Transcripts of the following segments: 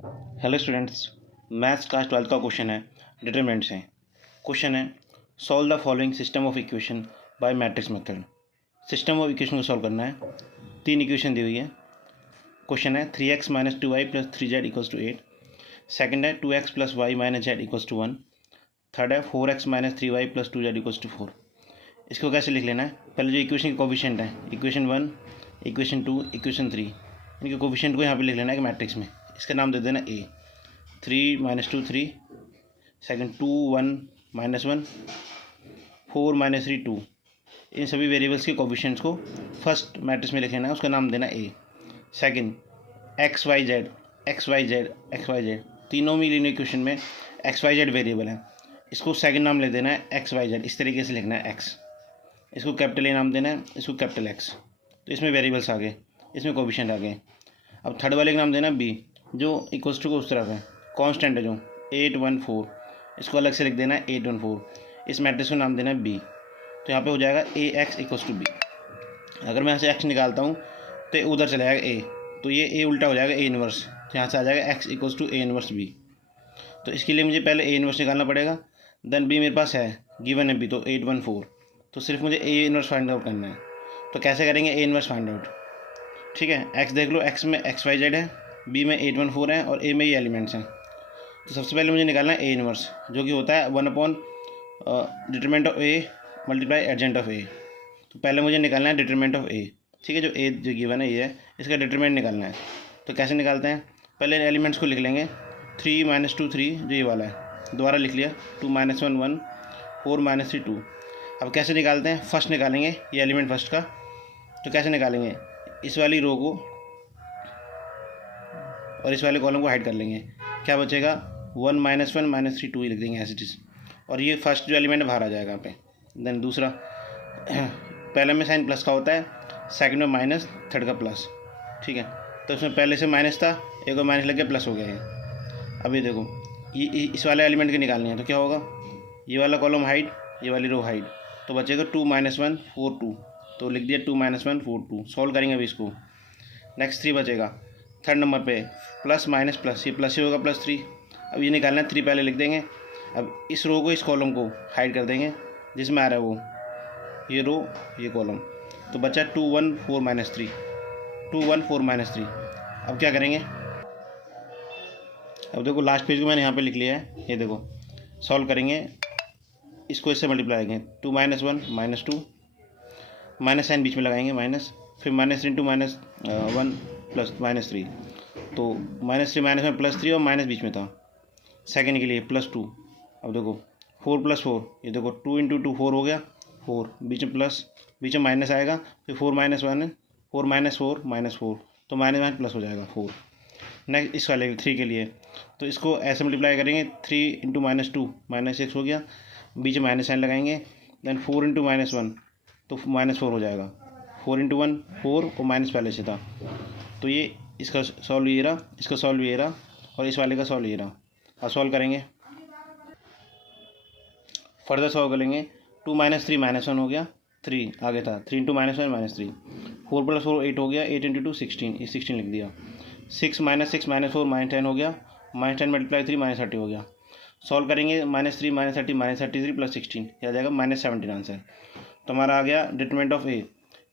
Hello students, maths class 12 का question है determinant से। क्वेश्चन है solve the following system of equation by matrix method. System of equation को solve करना है। तीन इक्वेशन दी हुई है। क्वेश्चन है 3x minus 2y plus 3z equals to 8। Second है 2x plus y minus z equals to 1। Third है 4x minus 3y plus 2z equals to 4। इसको कैसे लिख लेना है? पहले जो इक्वेशन के कोफिशिएंट है, इक्वेशन 1, इक्वेशन 2, इक्वेशन 3, इनके कोफिशिएंट को यहाँ पे लिख लेना है कि मैट्रिक्स में। इसका नाम दे देना ए। 3 माइनस 2 3, सेकेंड 2 1 माइनस 1, 4 माइनस 3 2। इन सभी वेरिएबल्स के कोफिशिएंट्स को फर्स्ट मैट्रिक्स में लिख लेना है, उसका नाम देना A. Second x y z, x y z, x y z, तीनों में लीनियर इक्वेशन में एक्स वाई जेड वेरिएबल है, इसको सेकेंड नाम ले देना है एक्स वाई जेड। इस तरीके से लिखना है एक्स, इसको कैपिटल ए नाम देना है, इसको कैपिटल एक्स। तो इसमें वेरिएबल्स आ गए, इसमें कोफिशिएंट आ गए। अब थर्ड वाले का नाम देना बी, जो इक्वल्स टू को उस तरफ है, कांस्टेंट है जो 8 1 4, इसको अलग से लिख देना है 8 1 4। इस मैट्रिक्स को नाम देना है बी। तो यहाँ पे हो जाएगा ए एक्स इक्वल्स टू बी। अगर मैं यहाँ से एक्स निकालता हूँ तो ये उधर चला जाएगा ए, तो ये ए उल्टा हो जाएगा ए इनवर्स। तो यहाँ से आ जाएगा x equals to A inverse B. तो इसके लिए मुझे पहले ए इनवर्स निकालना पड़ेगा, देन बी मेरे पास है, गिवन है बी, तो 8 1 4। तो सिर्फ मुझे ए इनवर्स फाइंड आउट करना है। तो कैसे करेंगे ए इनवर्स फाइंड आउट? ठीक है, एक्स देख लो, एक्स में एक्स वाई जेड है, बी में 8 1 4 है और ए में ये एलिमेंट्स हैं। तो सबसे पहले मुझे निकालना है ए इनवर्स, जो कि होता है 1 upon determinant of A multiply adjoint of A. तो पहले मुझे निकालना है डिटरमिनेंट ऑफ ए। ठीक है, जो ए जो गिवन है ये है, इसका डिटरमिनेंट निकालना है। तो कैसे निकालते हैं? पहले एलिमेंट्स को लिख लेंगे। 3 माइनस 2 3, जो ये वाला है, दोबारा लिख लिया। 2 माइनस 1 1, 4 माइनस 3 2। अब कैसे निकालते हैं? फर्स्ट निकालेंगे ये एलिमेंट फर्स्ट का। तो कैसे निकालेंगे? इस वाली रो को और इस वाले कॉलम को हाइड कर लेंगे। क्या बचेगा? 1 माइनस 1 माइनस 3 2 ही लिख देंगे एज इट इज़। और ये फर्स्ट जो एलिमेंट बाहर आ जाएगा यहाँ पे। देन दूसरा, पहले में साइन प्लस का होता है, सेकंड में माइनस, थर्ड का प्लस। ठीक है, तो उसमें पहले से माइनस था, एक और माइनस लग गया, प्लस हो गया है। अभी देखो, ये इस वाले एलिमेंट के निकालने हैं, तो क्या होगा? ये वाला कॉलम हाइड, ये वाली रो हाइड, तो बचेगा 2 माइनस 1 4 2। तो लिख दिया 2 माइनस 1 4 2। सॉल्व करेंगे अभी इसको। नेक्स्ट 3 बचेगा थर्ड नंबर पे, प्लस माइनस प्लस, ये प्लस ही होगा, प्लस 3। अब ये निकालना है, 3 पहले लिख देंगे। अब इस रो को, इस कॉलम को हाइड कर देंगे जिसमें आ रहा है वो, ये रो ये कॉलम। तो बचा 2 1 4 माइनस 3, 2 1 4 माइनस 3। अब क्या करेंगे? अब देखो लास्ट पेज को मैंने यहाँ पे लिख लिया है, ये देखो। सॉल्व करेंगे, इसको इससे मल्टीप्लाई करेंगे। 2 माइनस 1 माइनस 2, माइनस साइन बीच में लगाएंगे, माइनस, फिर माइनस 3 माइनस 1 प्लस माइनस 3। तो माइनस 3 माइनस में प्लस 3 और माइनस बीच में था, सेकेंड के लिए प्लस 2। अब देखो 4 प्लस 4, ये देखो 2 इंटू 2 4 हो गया, 4 बीच में प्लस, बीच में माइनस आएगा, फिर 4 माइनस 1 4 माइनस 4 माइनस 4, तो माइनस माइनस प्लस हो जाएगा 4। नेक्स्ट इस वाले 3 के लिए, तो इसको ऐसे मल्टीप्लाई करेंगे। 3 इंटू माइनस 2 माइनस 6 हो गया, बीच में माइनस साइन लगाएंगे। देन 4 इंटू माइनस 1, तो माइनस 4 हो जाएगा। 4 इंटू 1 4 और माइनस पहले से था, तो ये इसका सॉल्व ये रहा, इसका सॉल्व ये रहा, और इस वाले का सॉल्व ये रहा। अब सॉल्व करेंगे, फर्दर सॉल्व करेंगे। 2 माइनस 3 माइनस 1 हो गया, 3 आगे था, 3 इंटू माइनस 1 माइनस 3, 4 प्लस 4 8 हो गया, 8 इंटू 2 16, ये 16 लिख दिया। 6 माइनस 6 माइनस 4 माइनस 10 हो गया, माइनस 10 मल्टीप्लाई 3 माइनस 30 हो गया। सॉल्व करेंगे, माइनस 3 माइनस 30 माइनस 33 प्लस 16, ये आ जाएगा माइनस 17 आंसर। तो हमारा आ गया डिटरमिनेंट ऑफ ए,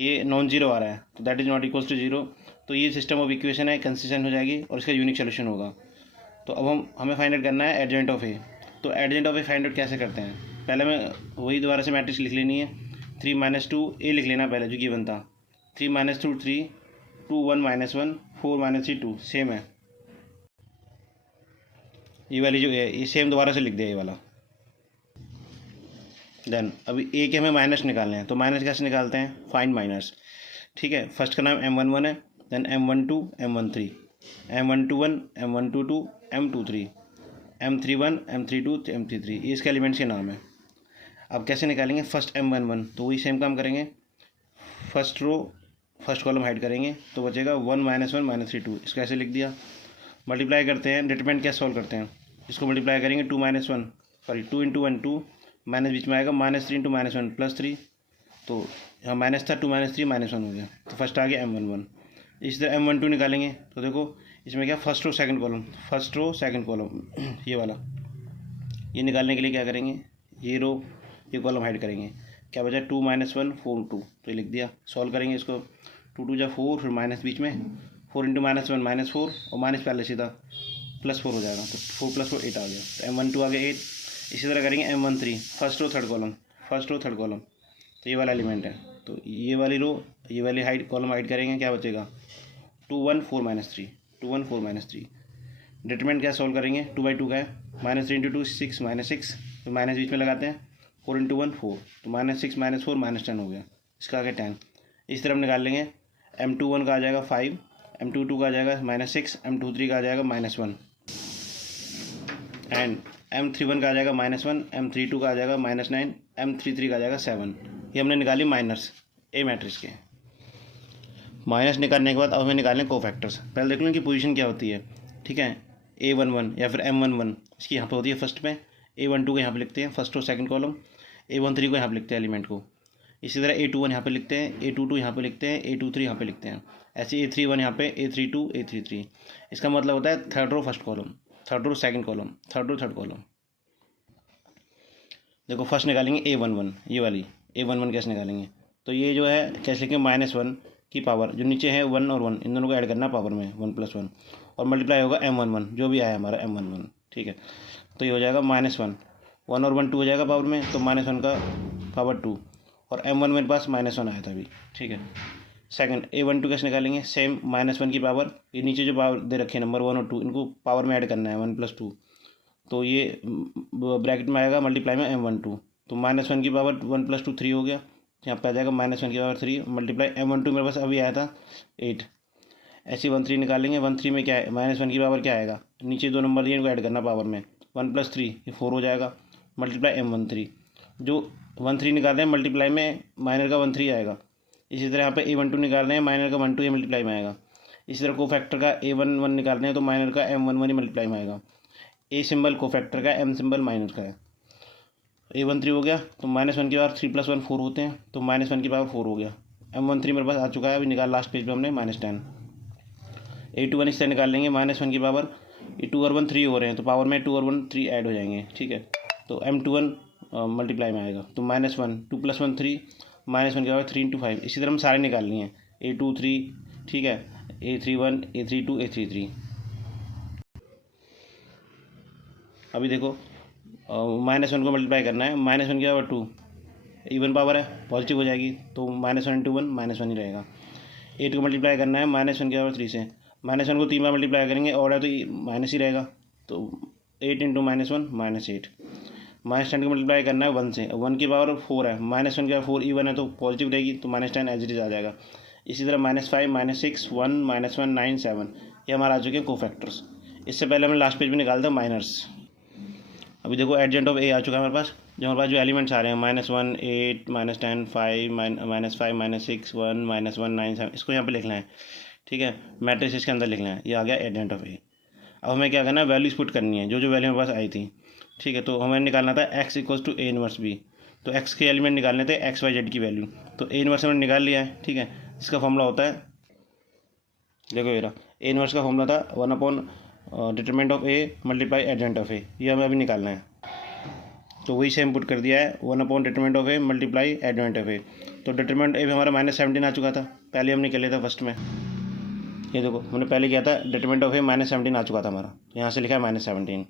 ये नॉन जीरो आ रहा है, तो that is not equals to zero. तो ये सिस्टम ऑफ इक्वेशन है, कंसिस्टेंट हो जाएगी और इसका यूनिक सोल्यूशन होगा। तो अब हमें फाइंड आउट करना है एडजेंट ऑफ ए। तो एडजेंट ऑफ ए फाइंड आउट कैसे करते हैं? पहले मैं वही दोबारा से मैट्रिक्स लिख लेनी है। 3 माइनस 2 ए लिख लेना पहले, जो गिवन था। 3 माइनस 2 3, 2 1 माइनस 1, 4 माइनस 3 2, सेम है। ये वाली जो है, ये सेम दोबारा से लिख दिया ये वाला। देन अभी ए के हमें माइनस निकालने हैं, तो माइनस कैसे निकालते हैं? Find minus. ठीक है, फर्स्ट का नाम M11 है, then M12 M13, M12 M12 M23, M31 M32 M33, ये इसके एलिमेंट्स के नाम है। अब कैसे निकालेंगे? फर्स्ट M11, तो वही सेम काम करेंगे। First row first column hide करेंगे, तो बचेगा 1 माइनस 1 माइनस 3 2, इसको ऐसे लिख दिया। मल्टीप्लाई करते हैं, डिटरमिनेंट कैसे सॉल्व करते हैं? इसको मल्टीप्लाई करेंगे, 2 माइनस 1 सॉरी 2 इंटू 1 2, माइनस बीच में आएगा, माइनस 3 इंटू माइनस 1 प्लस 3, तो यहाँ माइनस था, 2 माइनस 3 माइनस 1 हो गया, तो फर्स्ट आ गया M11। इसी तरह M12 निकालेंगे, तो देखो इसमें क्या first row second column, first row second column ये वाला, ये निकालने के लिए क्या करेंगे, ये रो ये कॉलम हाइड करेंगे, क्या बचा 2 - 1 4 2, तो ये लिख दिया। सॉल्व करेंगे इसको, 2 2 जा 4, फिर माइनस बीच में, 4 × -1 -4 और माइनस पहले सीधा +4 हो जाएगा, तो 4 + 4 8 आ गया, तो M12 आ गया 8। इसी तरह करेंगे M13 first row third column, first row third column, तो ये वाला एलिमेंट है, तो ये वाली रो ये वाली हाइड कॉलम हाइड करेंगे, क्या बचेगा 2 1 4 -3, 2 1 4 -3। डिटरमिनेंट क्या सॉल्व करेंगे, 2/2 का है, -3 × 2 6 -6, तो माइनस बीच में लगाते हैं, 4 × 1 4, तो -6 -4 -10 हो गया, इसका आ गया 10। इस तरफ निकाल लेंगे, M21 का आ जाएगा 5, M22 का आ जाएगा -6, M23 का आ जाएगा -1 एंड M31 का आ जाएगा -1, M32 का आ जाएगा -9, M33 का आ जाएगा 7। ये हमने निकाली माइनस ए मैट्रिक्स के। माइनस निकालने के बाद अब हमें निकालने कोफैक्टर्स। पहले देख लो इनकी पोजीशन क्या होती है, ठीक है, A11 या फिर M11 इसकी यहाँ पे होती है फर्स्ट में, A12 को यहाँ पे लिखते हैं फर्स्ट और सेकंड कॉलम, A13 को यहाँ पे लिखते हैं एलिमेंट को, इसी तरह A21 यहाँ पे लिखते हैं, A22 यहाँ पे लिखते हैं, A23 यहाँ पे लिखते हैं, ऐसे A31 यहाँ पे, A32 A33। इसका मतलब होता है third row first column, third row second column, third row third column. देखो फर्स्ट निकालेंगे A11, ये वाली A11 कैसे निकालेंगे, तो ये जो है कैसे लिखेंगे, -1 की पावर जो नीचे है 1 और 1 इन दोनों को ऐड करना पावर में 1 + 1 और मल्टीप्लाई होगा M11 जो भी आया हमारा M11, ठीक है, तो ये हो जाएगा -1 1 और 1 2 हो जाएगा पावर में, तो -1 का पावर 2 और M1 मेरे पास -1 आया था अभी, ठीक है। सेकंड A12 कैसे निकालेंगे, सेम -1 की पावर, ये नीचे जो पावर दे रखे हैं नंबर 1 और 2 इनको पावर में ऐड करना है 1 + 2, तो ये ब्रैकेट में आएगा मल्टीप्लाई में M12, तो -1 की पावर 1 + 2 3 हो गया, यहाँ पे आ जाएगा -1 की पावर 3 मल्टीप्लाई M12 मेरे पास अभी आया था 8। ऐसे 13 निकालेंगे, 13 में क्या है, -1 की पावर क्या आएगा, नीचे दो नंबर दिए इनको ऐड करना पावर में, 1 + 3 ये 4 हो जाएगा, मल्टीप्लाई M13 जो 13 निकाल रहे हैं मल्टीप्लाई में माइनर का 13 आएगा। इसी तरह यहाँ पे A12 निकाल रहे हैं, माइनर का 12 ये मल्टीप्लाई में आएगा। इसी तरह कोफैक्टर का A11 निकाल रहे हैं तो माइनर का M11 ही मल्टीप्लाई में आएगा। A सिंबल कोफैक्टर का, M सिंबल माइनर का है। A13 हो गया, तो -1 की पावर 3 + 1 4 होते हैं, तो -1 की पावर 4 हो गया। M13 मेरे पास आ चुका है, अभी निकाल लास्ट पेज पे हमने -10। A21 इससे निकाल लेंगे, -1 की पावर, ये 2 और 1 3 हो रहे हैं तो पावर में 2 और 1 3 ऐड हो जाएंगे, ठीक है, तो M21 मल्टीप्लाई में आएगा, तो -1 2 + 1 3, -1 की पावर 3 × 5। इसी तरह हम सारे निकाल लिए हैं, A23, ठीक है, A31 A32 A33। अभी देखो -1 को मल्टीप्लाई करना है, -1 की पावर 2 इवन पावर है पॉजिटिव हो जाएगी, तो -1 × 1 -1 ही रहेगा। 8 को मल्टीप्लाई करना है -1 की पावर 3 से, -1 को 3 बार मल्टीप्लाई करेंगे और है तो माइनस ही रहेगा, तो 8 × -1 -8। -10 को मल्टीप्लाई करना है 1 से, 1 की पावर 4 है, -1 की पावर 4 इवन है तो पॉजिटिव रहेगी, तो -10 एज इट इज आ जाएगा। इसी तरह -5 -6 1 -1 9 7 ये हमारा आ चुके हैं कोफैक्टर्स। इससे पहले हमने लास्ट पेज में निकाल था माइनर्स। अभी देखो एडजेंट ऑफ ए आ चुका है हमारे पास, जो हमारे पास जो एलिमेंट्स आ रहे हैं -1 8 -10 5 -5 -6 1 -1 9 7 इसको यहाँ पे लिखना है, ठीक है, मैट्रिक्स इसके अंदर लिखना है, ये आ गया एडजेंट ऑफ ए। अब हमें क्या करना है, वैल्यूज पुट करनी है, जो जो वैल्यू हमारे पास आई थी, ठीक है, तो हमें निकालना था x = A 1b, तो x के एलिमेंट निकालने थे x y z की वैल्यू, तो A 1 हमने निकाल लिया है, ठीक है। इसका फॉर्मूला होता है, देखो ये रहा, A 1 का फॉर्मूला था 1 determinant of A multiply adjoint of A, ये हमें अभी निकालना है, तो वही सेम पुट कर दिया है 1 determinant of A multiply adjoint of A। तो डिटरमिनेंट A हमारा -17 आ चुका था, पहले हमने कर लिया था फर्स्ट में, ये देखो हमने पहले किया था, डिटरमिनेंट ऑफ A -17 आ चुका था हमारा, यहाँ से लिखा है -17।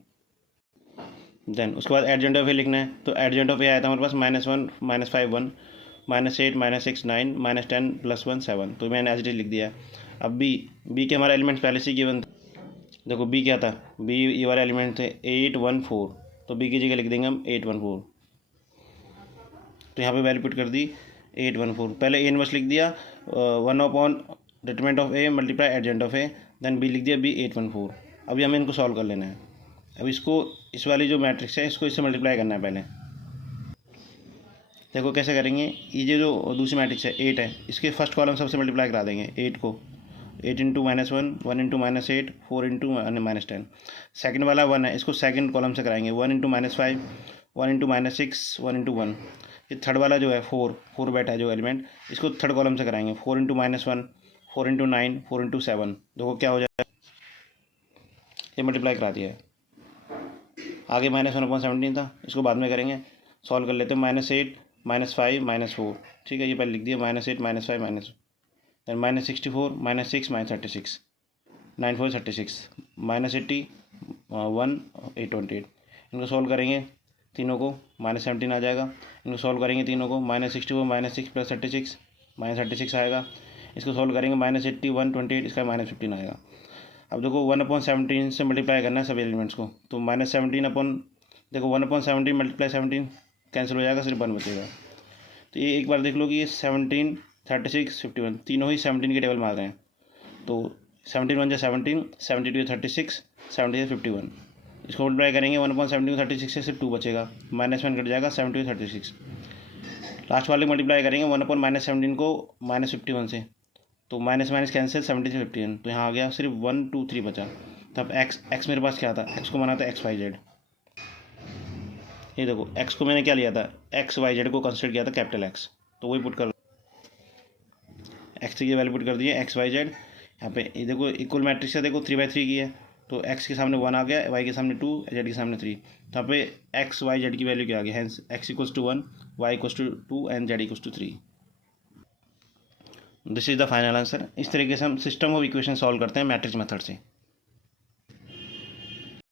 देन उसके बाद एडजेंट ऑफ ए लिखना है, तो एडजेंट ऑफ ए आया था हमारे पास -1 -5 1 -8 -6 9 -10 + 1 7, तो मैंने एज लिख दिया। अब बी के हमारा एलिमेंट पहले से गिवन, देखो बी क्या था, बी ये वाले एलिमेंट थे 8 1 4, तो बी की जगह लिख देंगे हम 8 1 4, तो यहाँ पे वैल्यू पुट कर दी 8 1 4। पहले ए इनवर्स लिख दिया 1 determinant of A multiply adjoint of A, then B लिख दिया बी 8 1 4। अभी हमें इनको सॉल्व कर लेना है। अब इसको इस वाली जो मैट्रिक्स है इसको इससे मल्टीप्लाई करना है पहले, देखो कैसे करेंगे, ये जो दूसरी मैट्रिक्स है 8 है, इसके फर्स्ट कॉलम सबसे मल्टीप्लाई करा देंगे 8 को, 8 × -1 1 × -8 4 × -10। सेकंड वाला 1 है, इसको सेकंड कॉलम से कराएंगे 1 × -5 1 × -6 1 × 1। ये थर्ड वाला जो है 4 बैठा है जो एलिमेंट, इसको थर्ड कॉलम से कराएंगे 4 × -1 4 × 9 4 × 7। देखो क्या हो जाएगा, ये मल्टीप्लाई करा दिया है। आगे -1/17 था, इसको बाद में करेंगे, सॉल्व कर लेते हैं। -8 -5 -4, ठीक है, ये पहले लिख दिया, -8 -5 देन -64 -6 -36 9 4 36 -80 1 8 28। इनको सॉल्व करेंगे तीनों को, -17 आ जाएगा। इनको सॉल्व करेंगे तीनों को, -64 -6 + 36 -36 आएगा। इसको सॉल्व करेंगे, -80 1 28, इसका -15 आएगा। अब देखो 1/17 से मल्टीप्लाई करना है सभी एलिमेंट्स को, तो -17 अपन देखो 1/17 × 17 कैंसिल हो जाएगा, सिर्फ 1 बचेगा। तो ये एक बार देख लो कि ये 17 36 51 तीनों ही 17 के टेबल में आ गए हैं। तो 17 1 17, 72 36, 70 51। इसको मल्टीप्लाई करेंगे 1/17 36 से सिर्फ 2 बचेगा, -1 कट जाएगा, 72 36। लास्ट वाले मल्टीप्लाई करेंगे 1/-17 को -51 से, तो माइनस माइनस कैंसिल, 70 से 51, तो यहाँ आ गया सिर्फ 1 2 3 बचा। तब एक्स मेरे पास क्या था, एक्स को माना था XYZ। ये देखो एक्स को मैंने क्या लिया था, XYZ को कंसिडर किया था कैपिटल एक्स, तो वही पुट कर एक्स की वैल्यू पुट कर दी है XYZ। यहाँ पे ये देखो इक्वल मैट्रिक्स है, देखो 3/3 की है, तो एक्स के सामने 1 आ गया, वाई के सामने 2, जेड के सामने 3। तो यहाँ पे XYZ की वैल्यू क्या आ गई, hence x = 1, y = 2 and z = 3। This is the final answer. इस तरीके से हम सिस्टम ऑफ इक्वेशन सॉल्व करते हैं मैट्रिक्स मेथड से।